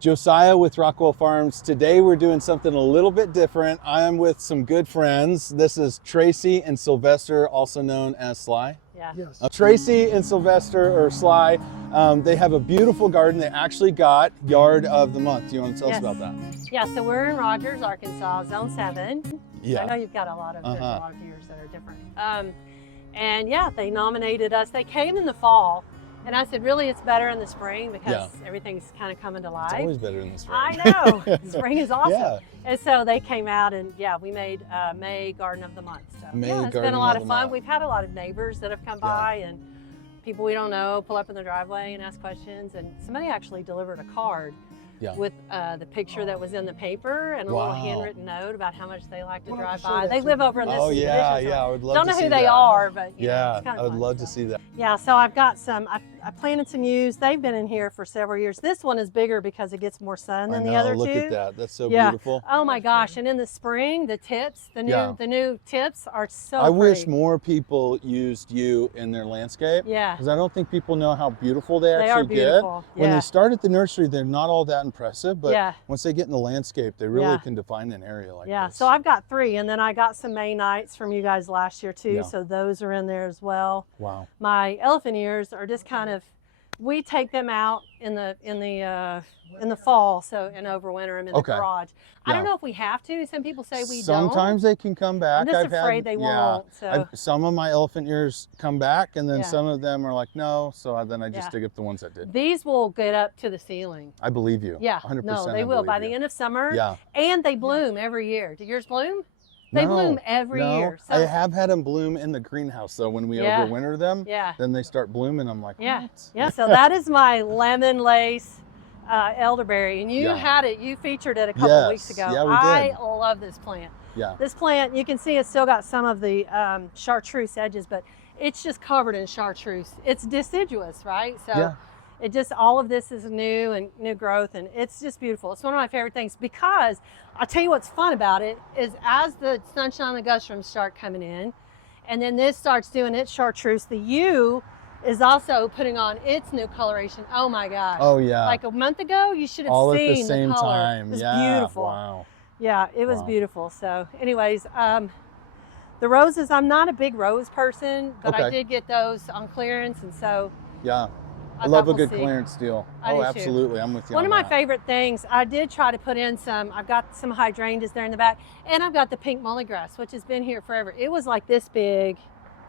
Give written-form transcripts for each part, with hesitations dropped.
Josiah with Rockwell Farms. Today we're doing something a little bit different. I am with some good friends. This is Traci and Sylvester, also known as Sly. Yeah. Yes. Traci and Sylvester, or Sly, they have a beautiful garden. They actually got Yard of the Month. Do you want to tell us about that? Yeah, so we're in Rogers, Arkansas, Zone 7. Yeah. I know you've got a lot of, there's a lot of viewers that are different. And yeah, they nominated us. They came in the fall, and I said, really, it's better in the spring because everything's kind of coming to life. It's always better in the spring. I know. Spring is awesome. Yeah. And so they came out, and yeah, we made May Garden of the Month. So yeah, it's been a lot of fun. We've had a lot of neighbors that have come by, and people we don't know pull up in the driveway and ask questions. And somebody actually delivered a card with the picture that was in the paper and a little handwritten note about how much they like to drive by. They live over in this division, so I would love to see that. don't know who they are, but yeah, it's I would love to see that. Yeah, so I've got some, I planted some yews. They've been in here for several years. This one is bigger because it gets more sun than the other two. Look at that. That's so beautiful. Oh my gosh, and in the spring, the tips, the new tips are so I pretty. wish more people used yew in their landscape. Yeah. Because I don't think people know how beautiful they actually are beautiful. get. When they start at the nursery, they're not all that impressive, but once they get in the landscape, they really can define an area like this. Yeah, so I've got 3, and then I got some May Nights from you guys last year too, so those are in there as well. Wow. My elephant ears are just kind of, we take them out in the fall, so and overwinter them in the garage. I don't know if we have to. Some people say we don't. Sometimes they can come back. I'm just afraid they won't. So. Some of my elephant ears come back, and then some of them are like, no. So then I just dig up the ones that did. These will get up to the ceiling. I believe you. Yeah, 100%. no, they will by the end of summer. Yeah. And they bloom every year. Do yours bloom? They bloom every year. So. I have had them bloom in the greenhouse, though. When we overwinter them, then they start blooming. I'm like, what? Yeah, so that is my lemon lace elderberry. And you had it, you featured it a couple of weeks ago. Yeah, we did. I love this plant. Yeah. This plant, you can see it's still got some of the chartreuse edges, but it's just covered in chartreuse. It's deciduous, right? So it just, all of this is new and new growth, and it's just beautiful. It's one of my favorite things because I'll tell you what's fun about it is as the sunshine and gushrooms start coming in, and then this starts doing its chartreuse, the yew is also putting on its new coloration. Oh my gosh. Oh yeah. Like a month ago, you should have all seen at the same color. time. It was beautiful. Wow. Yeah, it was beautiful. So anyways, the roses, I'm not a big rose person, but I did get those on clearance, and so I love a good clearance deal. Oh, absolutely. I'm with you. One of my favorite things, I did try to put in some, I've got some hydrangeas there in the back, and I've got the pink mullygrass, which has been here forever. It was like this big,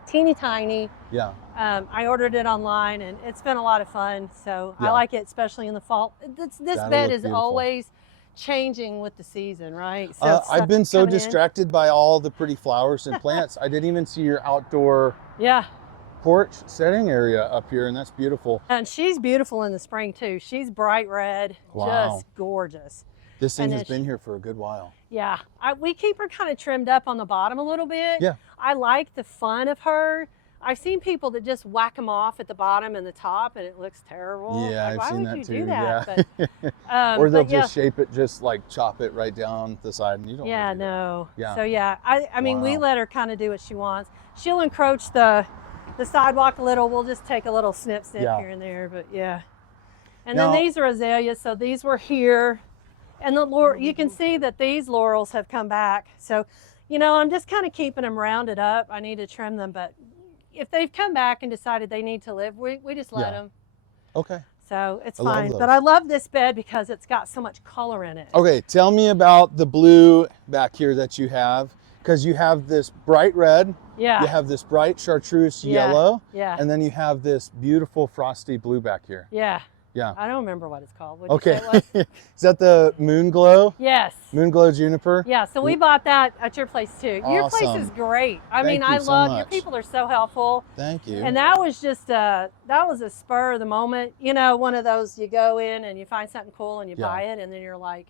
teeny tiny. Yeah. I ordered it online, and it's been a lot of fun. So I like it, especially in the fall. This bed is always changing with the season, right? So I've been so distracted by all the pretty flowers and plants. I didn't even see your outdoor porch setting area up here, and that's beautiful. And she's beautiful in the spring too. She's bright red, just gorgeous. This thing has been here for a good while. Yeah, we keep her kind of trimmed up on the bottom a little bit. Yeah. I like the fun of her. I've seen people that just whack them off at the bottom and the top, and it looks terrible. Yeah, like, I've seen that too. Why would you do that? But, or they'll just shape it, just like chop it right down the side, and you don't. Yeah, want to do no. That. Yeah. So yeah, I mean, we let her kind of do what she wants. She'll encroach the sidewalk a little. We'll just take a little snip here and there, but yeah. And then these are azaleas, so these were here. And you can see that these laurels have come back. So, you know, I'm just kind of keeping them rounded up. I need to trim them, but if they've come back and decided they need to live, we just let them. Okay. So it's fine. But I love this bed because it's got so much color in it. Okay, tell me about the blue back here that you have, because you have this bright red. Yeah. You have this bright chartreuse yellow. Yeah. And then you have this beautiful frosty blue back here. Yeah. Yeah. I don't remember what it's called. Okay. Is that the Moon Glow? Yes. Moon Glow Juniper? Yeah, so we bought that at your place too. Your place is great. I mean, I love your people are so helpful. Thank you. And that was just that was a spur of the moment. You know, one of those you go in and you find something cool and you buy it, and then you're like,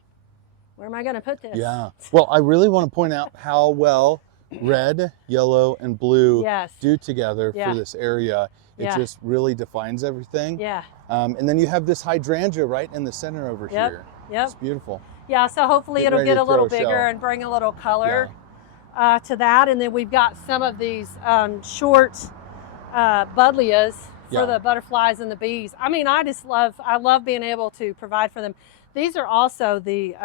where am I going to put this? Yeah. Well, I really want to point out how well red, yellow, and blue do together for this area. It just really defines everything. Yeah. And then you have this hydrangea right in the center over here. Yep. It's beautiful. Yeah, so hopefully it'll get a little bigger and bring a little color to that. And then we've got some of these short buddleias for the butterflies and the bees. I mean, I love being able to provide for them. These are also the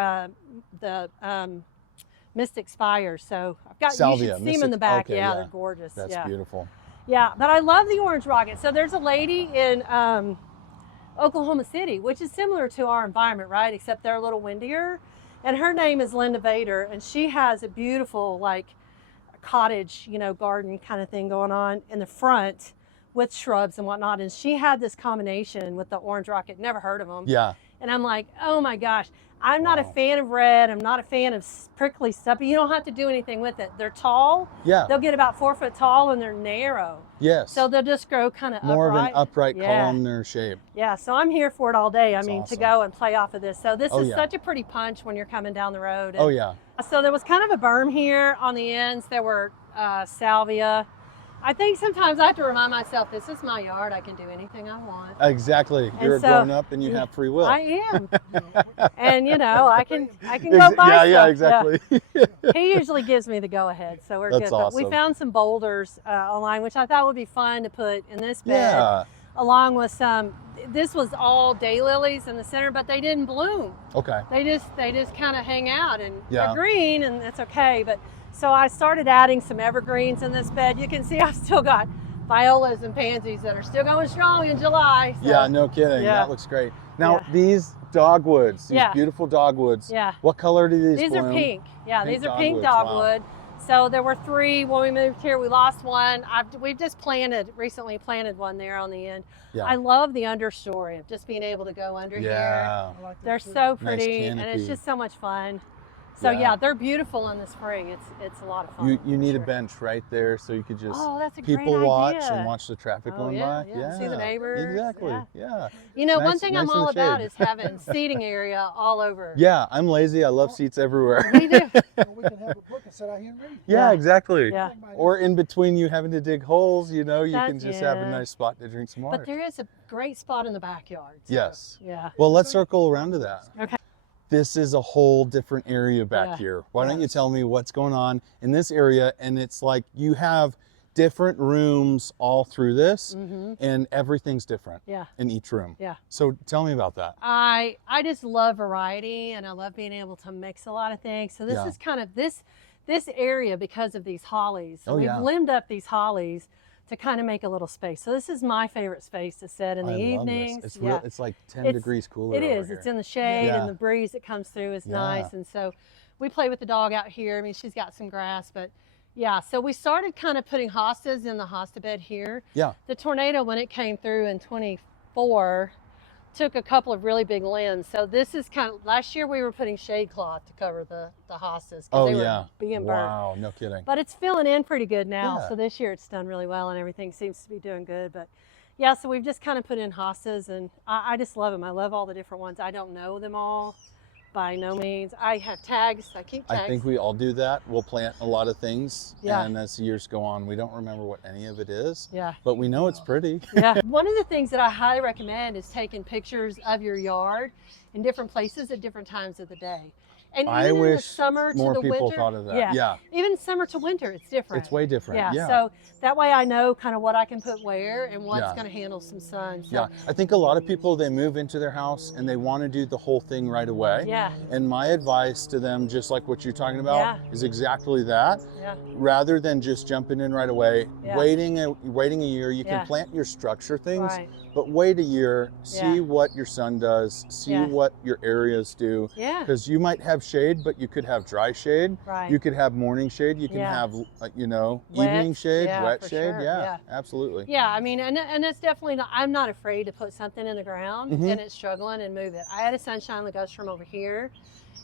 Mystic Spires. So I've got, Salvia, you should see them in the back. Okay, yeah, they're gorgeous. That's beautiful. Yeah, but I love the orange rocket. So there's a lady in Oklahoma City, which is similar to our environment, right? Except they're a little windier. And her name is Linda Vader, and she has a beautiful, like, cottage, garden kind of thing going on in the front with shrubs and whatnot. And she had this combination with the orange rocket. Never heard of them. Yeah. And I'm like, oh my gosh, I'm not a fan of red. I'm not a fan of prickly stuff, but you don't have to do anything with it. They're tall. Yeah. They'll get about 4 foot tall, and they're narrow. Yes. So they'll just grow kind of more upright. of an upright columnar shape. Yeah. So I'm here for it all day. I mean, awesome. to go and play off of this. So this is such a pretty punch when you're coming down the road. And oh yeah. So there was kind of a berm here on the ends. There were salvia. I think sometimes I have to remind myself, this is my yard. I can do anything I want. Exactly. You're a grown up and you have free will. I am. And I can go buy stuff. Yeah, exactly. Yeah. He usually gives me the go ahead, so we're That's good. awesome. But we found some boulders online, which I thought would be fun to put in this bed. Yeah. Along with some, this was all daylilies in the center, but they didn't bloom. Okay. They just kind of hang out, and yeah. they're green, and it's okay. But so I started adding some evergreens in this bed. You can see I've still got violas and pansies that are still going strong in July. So. Yeah, no kidding. Yeah. That looks great. Now these dogwoods, these yeah. beautiful dogwoods. Yeah. What color do these bloom? Are pink. Yeah, pink these are pink dogwood. Wow. So there were 3 when we moved here. We lost one. We've just recently planted one there on the end. Yeah. I love the understory of just being able to go under here. Like they're so pretty, nice and it's just so much fun. So yeah, they're beautiful in the spring. It's a lot of fun. You need a bench right there so you could just that's a people great watch idea. and watch the traffic going by. Yeah, see the neighbors. Exactly. Yeah. One thing I'm all about is having seating area all over. Yeah, I'm lazy. I love seats everywhere. We do. We can have a book and sit out here and read. Yeah, exactly. Yeah. Or in between you having to dig holes, you can just have a nice spot to drink some water. But there is a great spot in the backyard. So. Yes. Yeah. Well, let's circle around to that. Okay. This is a whole different area back here. Why don't you tell me what's going on in this area? And it's like you have different rooms all through this, and everything's different in each room. Yeah. So tell me about that. I just love variety, and I love being able to mix a lot of things. So this is kind of this area because of these hollies. So we've limbed up these hollies to kind of make a little space. So this is my favorite space to sit in the evenings. It's it's like 10 degrees cooler. It is. Here. It's in the shade, and the breeze that comes through is nice. And so we play with the dog out here. I mean, she's got some grass, but so we started kind of putting hostas in the hosta bed here. Yeah. The tornado, when it came through in 24, took a couple of really big limbs. So this is kind of, last year we were putting shade cloth to cover the hostas because they were being burnt. Wow, no kidding. But it's filling in pretty good now. So this year it's done really well, and everything seems to be doing good. But so we've just kind of put in hostas, and I just love them. I love all the different ones. I don't know them all by no means. I have tags. I keep tags. I think we all do that. We'll plant a lot of things, and as years go on, we don't remember what any of it is. Yeah. But we know it's pretty. Yeah. One of the things that I highly recommend is taking pictures of your yard in different places at different times of the day. And I even wish in the summer to more the people winter, thought of that. Yeah. Even summer to winter, it's different. It's way different. Yeah. So that way I know kind of what I can put where and what's going to handle some sun. So. Yeah. I think a lot of people, they move into their house and they want to do the whole thing right away. Yeah. And my advice to them, just like what you're talking about, is exactly that. Yeah. Rather than just jumping in right away, waiting a year, you can plant your structure things, but wait a year, see what your sun does, see what your areas do. Yeah. Because you might have shade, but you could have dry shade. Right. You could have morning shade. You can have, evening shade, wet shade. Sure. Yeah, absolutely. Yeah, I mean, and it's definitely not, I'm not afraid to put something in the ground and it's struggling and move it. I had a sunshine ligustrum over here,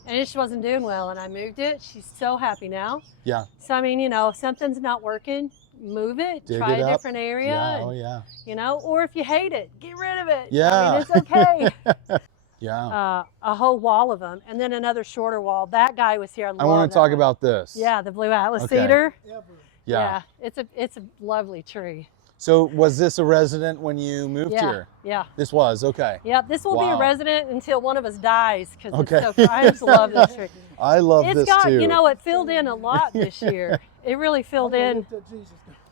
and it just wasn't doing well, and I moved it. She's so happy now. Yeah. So I mean, if something's not working, move it, try a different area. Or if you hate it, get rid of it. Yeah. I mean, it's okay. Yeah. A whole wall of them, and then another shorter wall. That guy was here. I want to talk about this. Yeah, the blue Atlas cedar. Yeah. It's a lovely tree. So was this a resident when you moved here? Yeah. This was, okay. Yeah, this will be a resident until one of us dies, because it's so, I just love this tree. I love this too. It filled in a lot this year. It really filled in.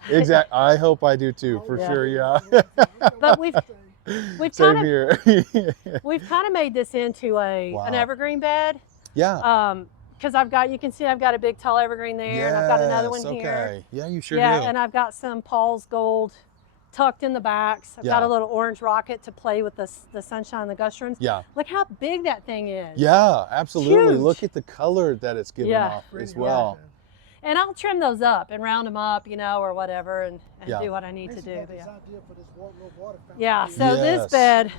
Exactly. I hope I do too, for Yeah. sure. Yeah. But we've Same kind of here. we've kind of made this into an Wow. evergreen bed. Yeah. Because you can see I've got a big tall evergreen there, and I've got another one Okay. here. Yeah, you sure Yeah, do. and I've got some Paul's Gold tucked in the backs. I've got Yeah. a little orange rocket to play with the sunshine and the gushrooms. Yeah. Look how big that thing is. Yeah, absolutely. Huge. Look at the color that it's giving Yeah. off as Pretty well. hard. And I'll trim those up and round them up, or whatever, and Yeah. do what I need to Basically do. had But this yeah. idea for this little water fountain Yeah, here. so this Yes. bed,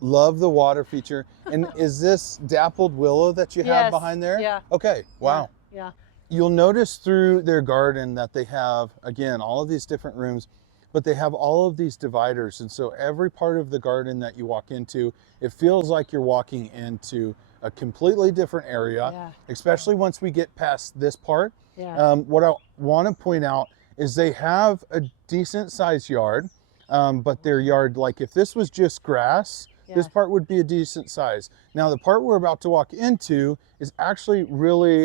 Love the water feature. And is this dappled willow that you have Yes, behind there? yeah. Okay. Wow. Yeah. You'll notice through their garden that they have, again, all of these different rooms, but they have all of these dividers. And so every part of the garden that you walk into, it feels like you're walking into a completely different area, Yeah. especially once we get past this part. Yeah. What I want to point out is they have a decent sized yard, but their yard, like if this was just grass, this Yeah. part would be a decent size. Now the part we're about to walk into is actually really,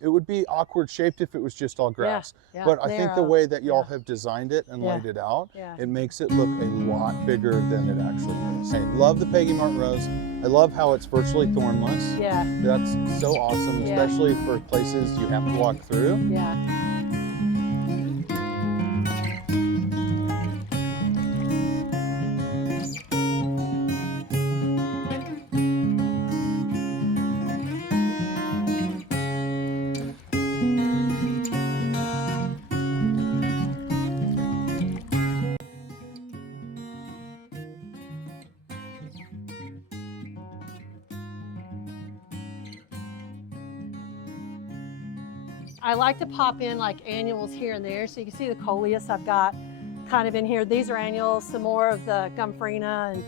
it would be awkward shaped if it was just all grass. yeah, But I think the narrow, way that y'all yeah. have designed it and Yeah. laid it out, Yeah. it makes it look a lot bigger than it actually is. Hey, love the Peggy Mart Rose. I love how it's virtually thornless. Yeah. That's so awesome, Yeah. especially for places you have to walk through. Yeah. I like to pop in like annuals here and there. So you can see the coleus I've got kind of in here. These are annuals, some more of the gumfrena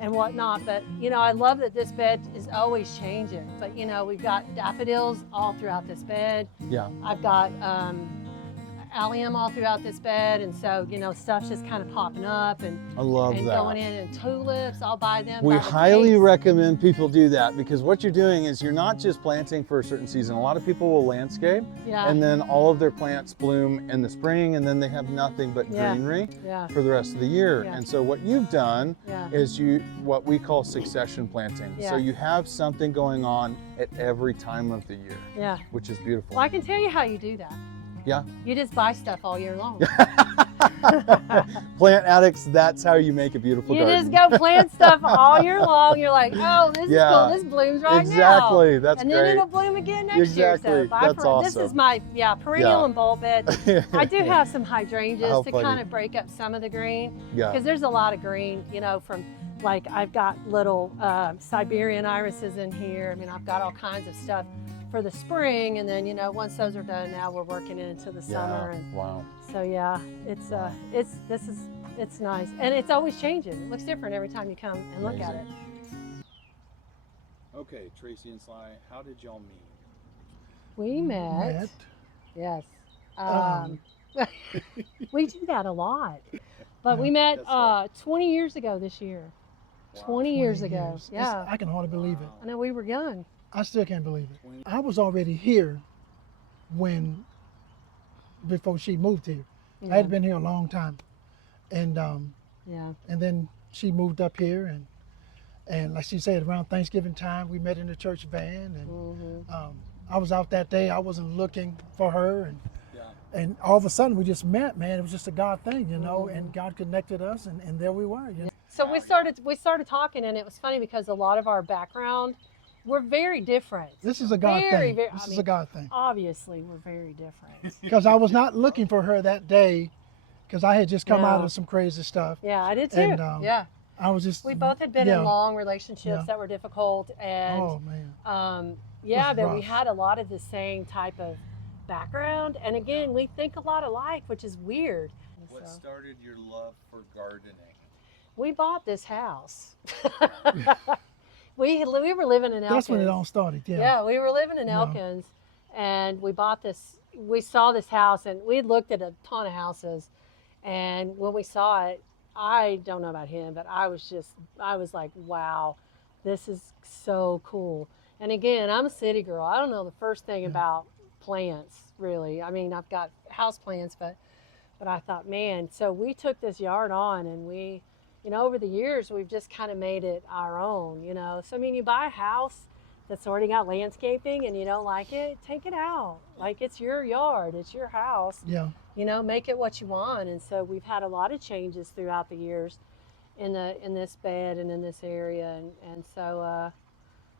and whatnot. But I love that this bed is always changing. But we've got daffodils all throughout this bed. Yeah. I've got allium all throughout this bed, and so stuff's just kind of popping up and I love and that. going in, and tulips. I'll buy them. We by the highly case. recommend people do that, because what you're doing is you're not just planting for a certain season. A lot of people will landscape Yeah. and then all of their plants bloom in the spring and then they have nothing but Yeah. greenery Yeah. for the rest of the year. Yeah. And so what you've done Yeah. is what we call succession planting. Yeah. So you have something going on at every time of the year, Yeah. which is beautiful. Well, I can tell you how you do that. Yeah. You just buy stuff all year long. Plant addicts, that's how you make a beautiful You garden. just go plant stuff all year long. You're like, oh, this Yeah. is cool. This blooms right now. Exactly. That's and great. then it'll bloom again next Exactly. year. So buy That's This is awesome. my perennial Yeah. and bulb bed. I do have some hydrangeas How to funny. kind of break up some of the green, Yeah. because there's a lot of green. From like I've got little Siberian irises in here. I mean, I've got all kinds of stuff for the spring, and then once those are done, now we're working into the summer. Yeah. And Wow. so yeah, it's nice, and it's always changing. It looks different every time you come and look at it. Amazing. Okay, Traci and Sly, how did y'all meet? We met. Yes. We do that a lot, but we met That's right. 20 years ago this year. Wow. 20 years ago. It's- Yeah. I can hardly believe it. I know we were young. I still can't believe it. 20. I was already here before she moved here. Yeah. I had been here a long time, and Yeah. then she moved up here, and like she said, around Thanksgiving time, we met in the church van, and Mhm. I was out that day. I wasn't looking for her, Yeah. and all of a sudden we just met, man. It was just a God thing, and God connected us, and there we were. So we started talking, and it was funny because a lot of our background, we're very different. This is a God Very, thing. very- This I is mean, a God thing. Obviously, we're very different. Because I was not looking for her that day, because I had just come out No. of some crazy stuff. Yeah, I did too. And, Yeah. I was just. We both had been yeah. in long relationships Yeah. that were difficult, and Oh man. yeah, was that we rough. had a lot of the same type of background. And again, we think a lot alike, which is weird. What So, started your love for gardening? we bought this house. we were living in Elkins. That's when it all started. Yeah. Yeah, we were living in Yeah. Elkins, and we bought this. We saw this house, and we looked at a ton of houses. And when we saw it, I don't know about him, but I was like, wow, this is so cool. And again, I'm a city girl. I don't know the first thing about plants, really. I mean, I've got house plants, but But I thought, man, so we took this yard on, and we, over the years, we've just kind of made it our own. So, I mean, you buy a house that's already got landscaping and you don't like it, take it out. Like, it's your yard, it's your house. Yeah. Make it what you want. And so we've had a lot of changes throughout the years in this bed and in this area. And so,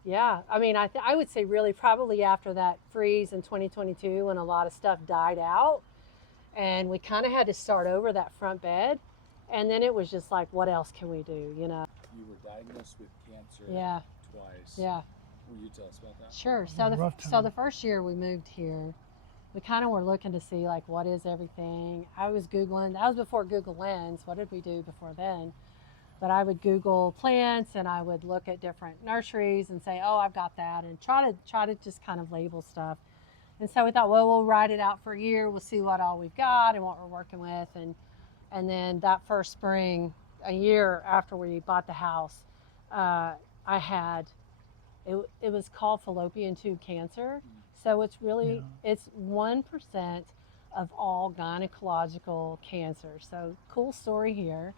yeah, I mean, I would say really probably after that freeze in 2022 when a lot of stuff died out and we kind of had to start over that front bed. And then it was just like, what else can we do, You were diagnosed with cancer Yeah. twice. Yeah. Will you tell us about that? Sure. Rough So time. the first year we moved here, we kind of were looking to see like what is everything. I was Googling. That was before Google Lens. What did we do before then? But I would Google plants and I would look at different nurseries and say, oh, I've got that, and try to just kind of label stuff. And so we thought, well, we'll write it out for a year. We'll see what all we've got and what we're working with. And then that first spring, a year after we bought the house, I had. It was called fallopian tube cancer. So it's really, it's 1% of all gynecological cancer. So cool story here.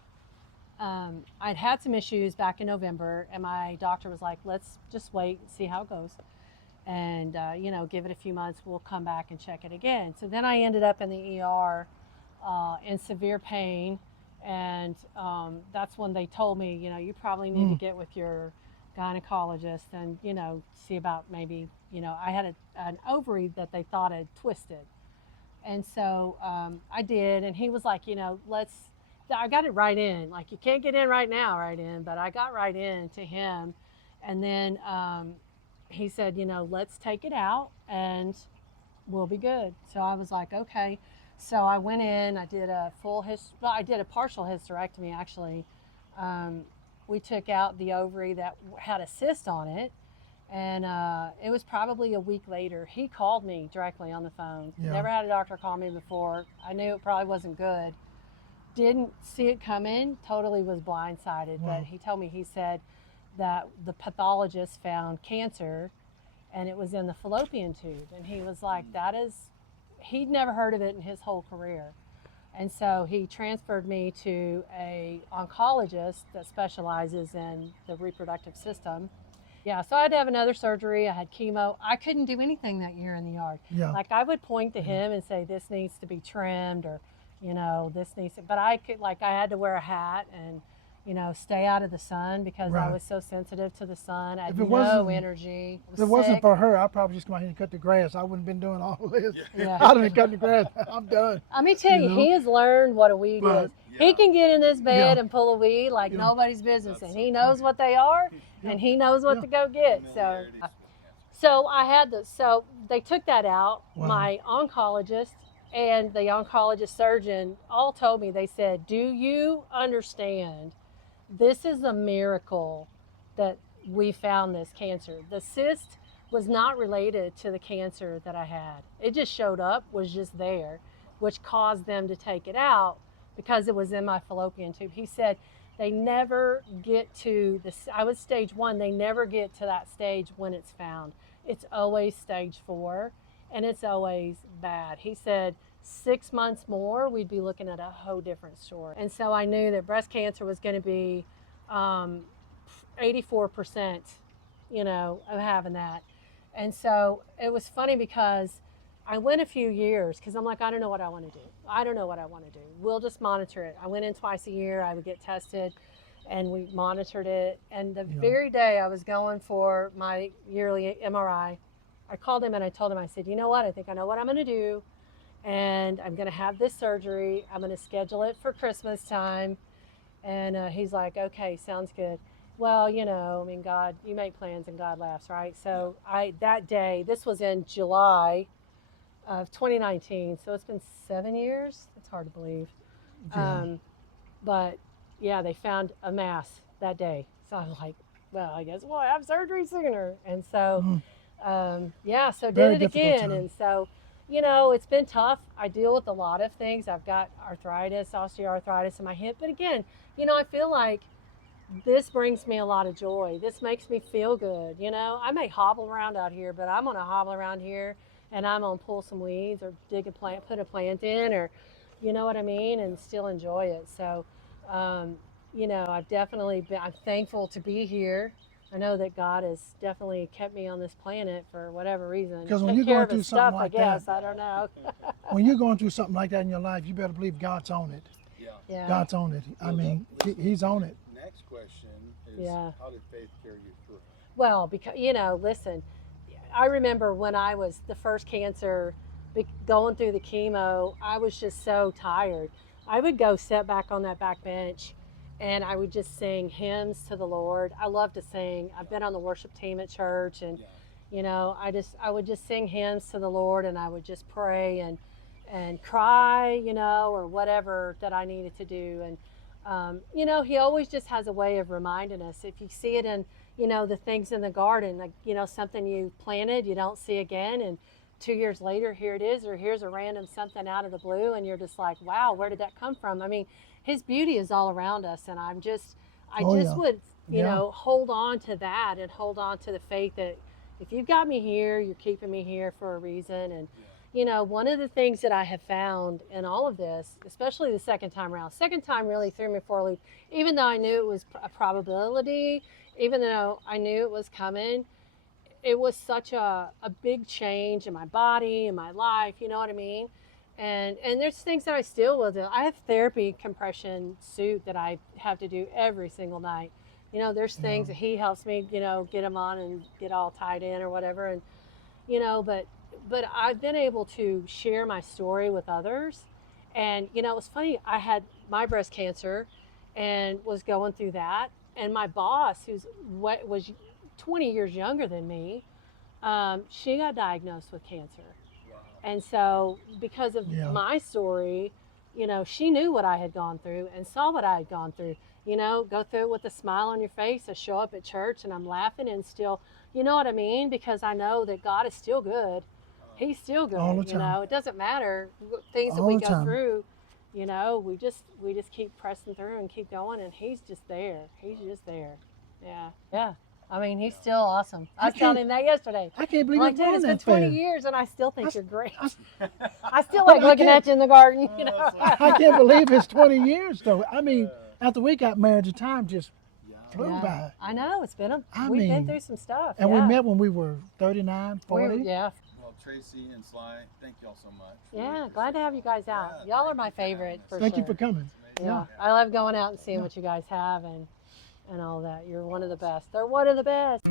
I'd had some issues back in November, and my doctor was like, let's just wait and see how it goes. And, give it a few months, we'll come back and check it again. So then I ended up in the ER in severe pain. And that's when they told me, you probably need to get with your gynecologist and, see about maybe, I had an ovary that they thought had twisted. And so I did, and he was like, I got it right in. Like, you can't get in right now, right in, but I got right in to him. And then he said, let's take it out and we'll be good. So I was like, okay. So I went in, I did a I did a partial hysterectomy actually. We took out the ovary that had a cyst on it, and it was probably a week later. He called me directly on the phone. Yeah. Never had a doctor call me before. I knew it probably wasn't good. Didn't see it coming, totally was blindsided. Wow. But he told me, he said that the pathologist found cancer and it was in the fallopian tube. And he was like, he'd never heard of it in his whole career. And so he transferred me to a oncologist that specializes in the reproductive system. Yeah, so I had to have another surgery. I had chemo. I couldn't do anything that year in the yard. Yeah. Like, I would point to him and say, this needs to be trimmed, or, this needs to, but I had to wear a hat and, stay out of the sun because I Right. was so sensitive to the sun. I If had it no wasn't- energy. I was If it wasn't sick. for her, I'd probably just come out here and cut the grass. I wouldn't have been doing all this. Yeah. I'd have been cutting the grass. I'm done. Let me tell you, know? he has learned what a weed But- is. He can get in this bed Yeah. and pull a weed like Yeah. nobody's business, That's and so he knows what they are, and he knows what Yeah. to go get. So I had so they took that out. Wow. My oncologist and the oncologist surgeon all told me, they said, do you understand? This is a miracle that we found this cancer. The cyst was not related to the cancer that I had. It just showed up, was just there, which caused them to take it out because it was in my fallopian tube. He said they never get to this. I was stage 1. They never get to that stage when it's found. It's always stage 4, and it's always bad. He said 6 months more, we'd be looking at a whole different story. And so I knew that breast cancer was going to be 84%, of having that. And so it was funny because I went a few years because I'm like, I don't know what I want to do. I don't know what I want to do. We'll just monitor it. I went in twice a year. I would get tested, and we monitored it. And the very day I was going for my yearly MRI, I called him and I told him, I said, you know what? I think I know what I'm going to do. And I'm going to have this surgery. I'm going to schedule it for Christmas time. And he's like, okay, sounds good. Well, God, you make plans and God laughs, right? So that day, this was in July of 2019. So it's been 7 years. It's hard to believe. Yeah. But yeah, they found a mass that day. So I'm like, well, I guess we'll have surgery sooner. And so, so Very did it difficult again. time. And so, it's been tough. I deal with a lot of things. I've got arthritis, osteoarthritis in my hip. But again, I feel like this brings me a lot of joy. This makes me feel good. I may hobble around out here, but I'm going to hobble around here and I'm going to pull some weeds or dig a plant, put a plant in, or, You know what I mean? And still enjoy it. So, you know, I'm thankful to be here. I know that God has definitely kept me on this planet for whatever reason. Because when Take you're care going of through his something stuff, I like guess. that, I don't know. when you're going through something like that in your life, you better believe God's on it. Yeah. Yeah. God's on it. I mean, He's on it. Next question is, Yeah. how did faith carry you through? Well, because, you know, listen, I remember when I was the first cancer, going through the chemo, I was just so tired. I would go sit back on that back bench and I would just sing hymns to the Lord. I love to sing. I've been on the worship team at church, and Yeah. you know, I would just sing hymns to the Lord, and I would just pray and cry, you know, or whatever that I needed to do. And you know, he always just has a way of reminding us. If you see it in, you know, the things in the garden, like, you know, something you planted, you don't see again, and 2 years later, here it is, or here's a random something out of the blue, and you're just like, wow, where did that come from? I mean, his beauty is all around us, and I Oh, just yeah. would, you Yeah. know, hold on to that and hold on to the faith that if you've got me here, you're keeping me here for a reason. And you know, one of the things that I have found in all of this, especially the second time around, second time really threw me for a loop. Even though I knew it was a probability, even though I knew it was coming, it was such a big change in my body, in my life, you know what I mean? And there's things that I still will do. I have therapy compression suit that I have to do every single night. You know, there's things Yeah. that he helps me, you know, get them on and get all tied in or whatever. And you know, but I've been able to share my story with others. And you know, it was funny. I had my breast cancer and was going through that, and my boss, who's what was 20 years younger than me, she got diagnosed with cancer. Wow. And so, because of Yeah. my story, you know, she knew what I had gone through and saw what I had gone through. You know, go through it with a smile on your face. I show up at church and I'm laughing and still, you know what I mean? Because I know that God is still good. He's still All the good. You time. know, it doesn't matter things that All we the go time. through. You know, we just keep pressing through and keep going, and He's just there. He's just there. Yeah, yeah. I mean, He's still awesome. I was telling him that yesterday. I can't I'm believe like, it's dude, gone it's been that 20 fast. years and I still think I- you're great. I- I still But like I looking can't- at you in the garden, you know. I can't believe it's 20 years though. I mean, after we got married, the time just flew Yeah. by. I know, I we've been mean, through some stuff. And yeah. we met when we were 39, 40. Yeah. Well, Traci and Sly, thank y'all so much. Yeah, glad to have you guys out. Yeah, Y'all are thank my you for having favorite us. for Thank sure. you for coming. Yeah. I love going out and seeing Yeah. what you guys have and all that. You're one of the best. They're one of the best.